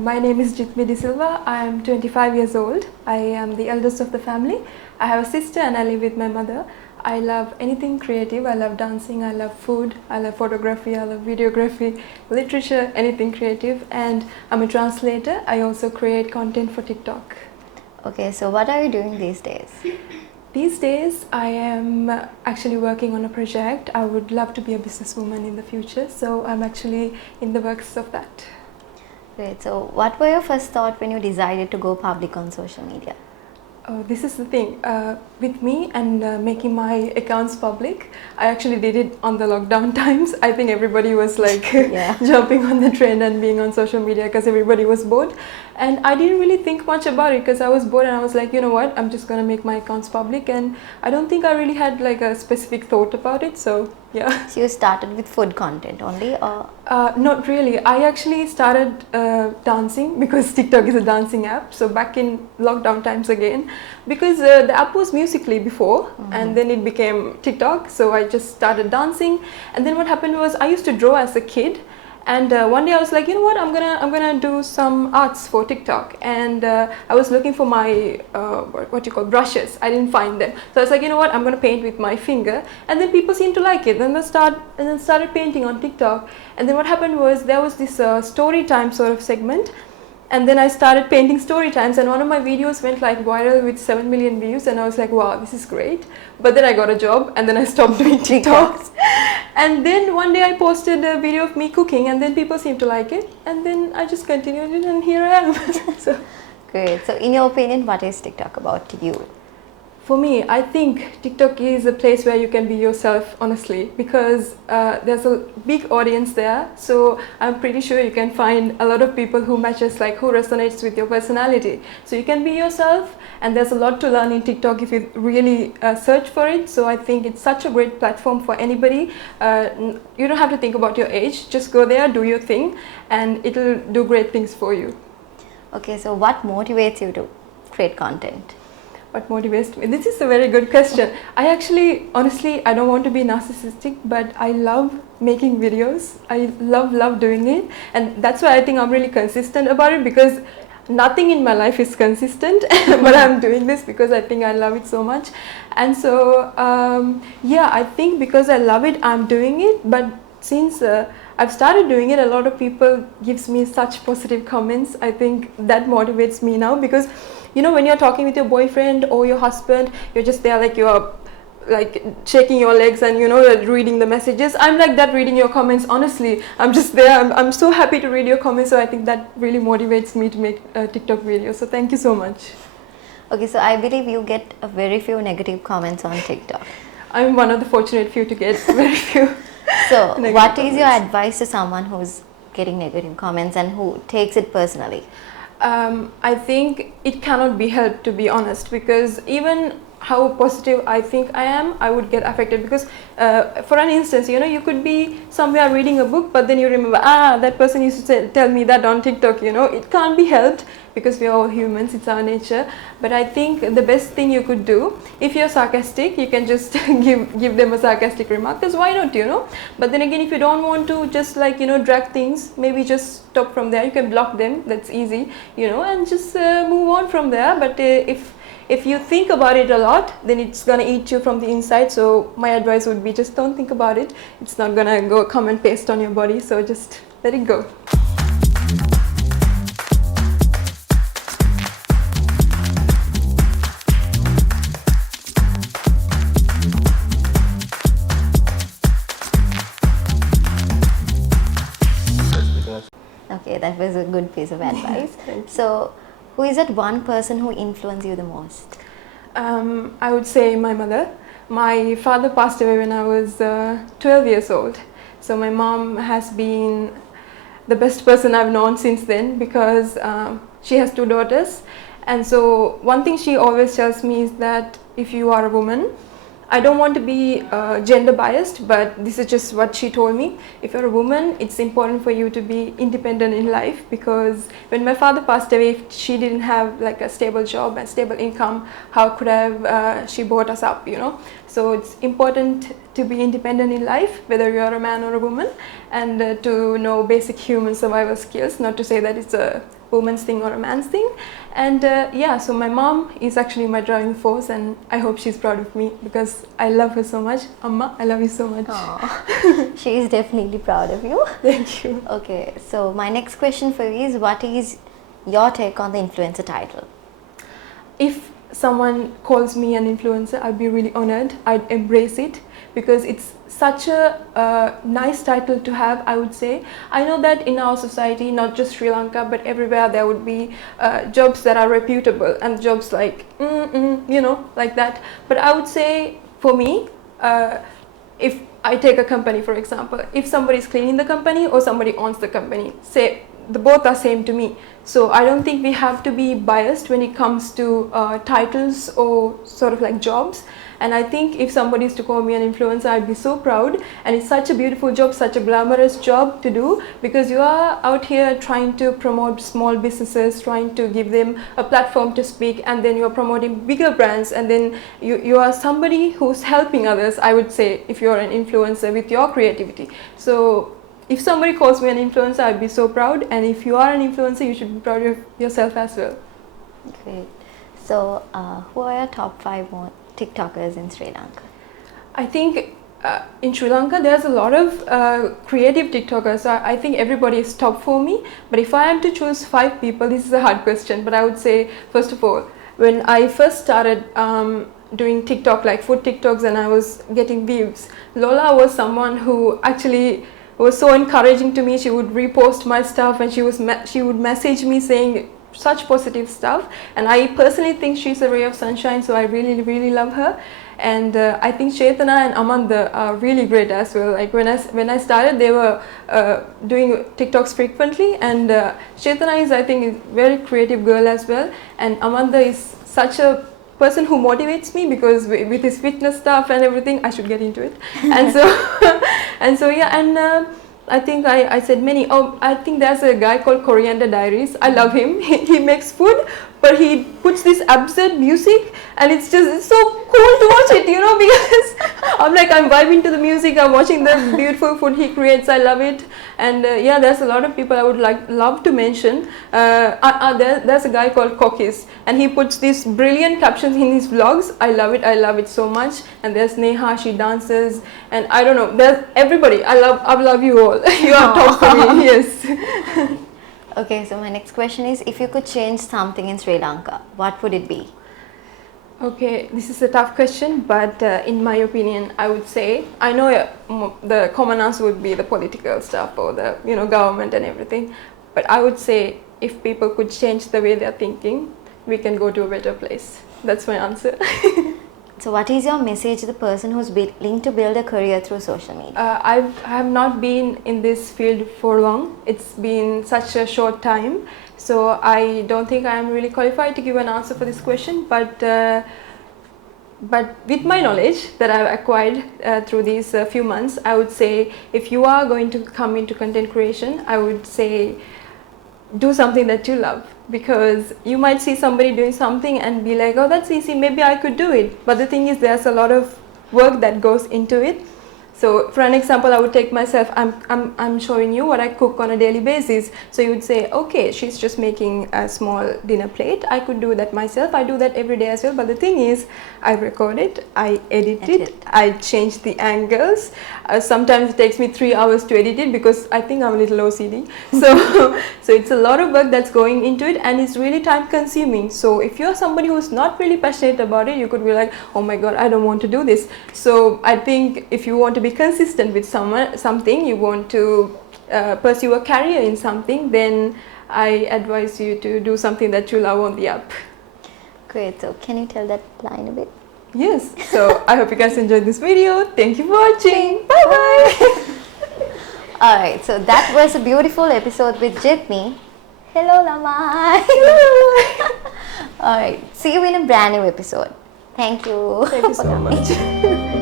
My name is Jithmie De Silva. I am 25 years old. I am the eldest of the family. I have a sister and I live with my mother. I love anything creative. I love dancing, I love food, I love photography, I love videography, literature, anything creative. And I'm a translator. I also create content for TikTok. Okay, so what are you doing these days? These days, I am actually working on a project. I would love to be a businesswoman in the future, so I'm actually in the works of that. Great. So what were your first thought when you decided to go public on social media? This is the thing, with me and making my accounts public, I actually did it on the lockdown times. I think everybody was like jumping on the trend and being on social media because everybody was bored. And I didn't really think much about it because I was bored and I was like, you know what, I'm just gonna make my accounts public, and I don't think I really had like a specific thought about it, so yeah. So you started with food content only, or? Not really. I actually started dancing because TikTok is a dancing app. So back in lockdown times again, because the app was Musical.ly before, and then it became TikTok. So I just started dancing, and then what happened was I used to draw as a kid. And one day I was like, you know what, I'm gonna do some arts for TikTok, and I was looking for my what you call brushes. I didn't find them, so I was like, you know what, I'm gonna paint with my finger, and then people seemed to like it. Then started painting on TikTok, and then what happened was there was this story time sort of segment. And then I started painting story times, and one of my videos went like viral with 7 million views, and I was like, wow, this is great. But then I got a job, and then I stopped doing TikToks. And then one day I posted a video of me cooking, and then people seemed to like it, and then I just continued it, and here I am. So great. So in your opinion, what is TikTok about to you? For me, I think TikTok is a place where you can be yourself, honestly, because there's a big audience there. So I'm pretty sure you can find a lot of people who matches, like who resonates with your personality. So you can be yourself, and there's a lot to learn in TikTok if you really search for it. So I think it's such a great platform for anybody. You don't have to think about your age. Just go there, do your thing, and it'll do great things for you. Okay, so what motivates you to create content? What motivates me? This is a very good question. I actually, honestly, I don't want to be narcissistic, but I love making videos. I love doing it. And that's why I think I'm really consistent about it, because nothing in my life is consistent, but I'm doing this because I think I love it so much. And so, yeah, I think because I love it, I'm doing it. But since I've started doing it, a lot of people gives me such positive comments. I think that motivates me now, because you know, when you're talking with your boyfriend or your husband, you're just there like you're like shaking your legs and, you know, reading the messages. I'm like that reading your comments, honestly. I'm just there. I'm so happy to read your comments. So I think that really motivates me to make a TikTok videos. So thank you so much. Okay, so I believe you get a very few negative comments on TikTok. I'm one of the fortunate few to get very few. So what is your advice to someone who's getting negative comments and who takes it personally? I think it cannot be helped, to be honest, because even how positive I think I am, I would get affected, because for an instance, you know, you could be somewhere reading a book, but then you remember, that person used to tell me that on TikTok, you know. It can't be helped because we are all humans, it's our nature. But I think the best thing you could do, if you're sarcastic, you can just give them a sarcastic remark, because why not, you know. But then again, if you don't want to just like, you know, drag things, maybe just stop from there. You can block them, that's easy, you know, and just move on from there. But if you think about it a lot, then it's gonna eat you from the inside. So my advice would be, just don't think about it. It's not gonna go come and paste on your body, so just let it go. Okay, that was a good piece of advice. So who is that one person who influenced you the most? I would say my mother. My father passed away when I was 12 years old. So my mom has been the best person I've known since then, because she has 2 daughters. And so one thing she always tells me is that if you are a woman, I don't want to be gender biased, but this is just what she told me. If you're a woman, it's important for you to be independent in life, because when my father passed away, if she didn't have like a stable job and stable income, how could have she brought us up, you know? So it's important to be independent in life, whether you are a man or a woman, and to know basic human survival skills, not to say that it's a woman's thing or a man's thing. And yeah, so my mom is actually my driving force, and I hope she's proud of me because I love her so much. Amma, I love you so much. She is definitely proud of you. Thank you. Okay, so my next question for you is, what is your take on the influencer title? If someone calls me an influencer, I'd be really honored. I'd embrace it because it's such a nice title to have, I would say. I know that in our society, not just Sri Lanka, but everywhere, there would be jobs that are reputable and jobs like, you know, like that. But I would say, for me, if I take a company, for example, if somebody is cleaning the company or somebody owns the company, say, the both are same to me. So I don't think we have to be biased when it comes to titles or sort of like jobs. And I think if somebody is to call me an influencer, I'd be so proud. And it's such a beautiful job, such a glamorous job to do, because you are out here trying to promote small businesses, trying to give them a platform to speak, and then you're promoting bigger brands, and then you are somebody who's helping others, I would say, if you're an influencer with your creativity. So if somebody calls me an influencer, I'd be so proud. And if you are an influencer, you should be proud of yourself as well. Great. So who are your top 5 more TikTokers in Sri Lanka? I think in Sri Lanka, there's a lot of creative TikTokers. So I think everybody is top for me. But if I am to choose 5 people, this is a hard question. But I would say, first of all, when I first started doing TikTok, like food TikToks, and I was getting views, Lola was someone who actually was so encouraging to me. She would repost my stuff, and she would message me saying such positive stuff. And I personally think she's a ray of sunshine, so I really love her. And I think Chetana and Amanda are really great as well. Like when I started, they were doing TikToks frequently, and Chetana is, I think, a very creative girl as well, and Amanda is such a person who motivates me, because with his fitness stuff and everything, I should get into it. And so and so yeah, and I think I said many. Oh, I think there's a guy called Coriander Diaries. I love him. He makes food, but he puts this absurd music, and it's so cool to watch it, you know, because I'm vibing to the music, I'm watching the beautiful food he creates. I love it. And yeah, there's a lot of people I would love to mention. There's a guy called Kokis, and he puts these brilliant captions in his vlogs. I love it so much. And there's Neha, she dances, and I don't know, there's everybody. I love you all. You are top for me. Yes. Okay, so my next question is, if you could change something in Sri Lanka, what would it be? Okay, this is a tough question, but in my opinion, I would say, I know the common answer would be the political stuff or the government and everything, but I would say if people could change the way they're thinking, we can go to a better place. That's my answer. So what is your message to the person who's willing to build a career through social media? I have not been in this field for long. It's been such a short time. So I don't think I am really qualified to give an answer for this question. But with my knowledge that I've acquired through these few months, I would say if you are going to come into content creation, I would say do something that you love, because you might see somebody doing something and be like, oh, that's easy, maybe I could do it. But the thing is, there's a lot of work that goes into it. So for an example, I would take myself, I'm showing you what I cook on a daily basis. So you would say, okay, she's just making a small dinner plate. I could do that myself. I do that every day as well. But the thing is, I record it, I edit it, I change the angles. Sometimes it takes me 3 hours to edit it because I think I'm a little OCD. So it's a lot of work that's going into it, and it's really time consuming. So if you're somebody who's not really passionate about it, you could be like, oh my God, I don't want to do this. So I think if you want to be consistent with something, you want to pursue a career in something, then I advise you to do something that you love on the app. Great. So can you tell that line a bit? Yes. So I hope you guys enjoyed this video. Thank you for watching. Bye bye. Alright, so that was a beautiful episode with Jithmie. Hello Lamai. Alright, see you in a brand new episode. Thank you. Thank you so much.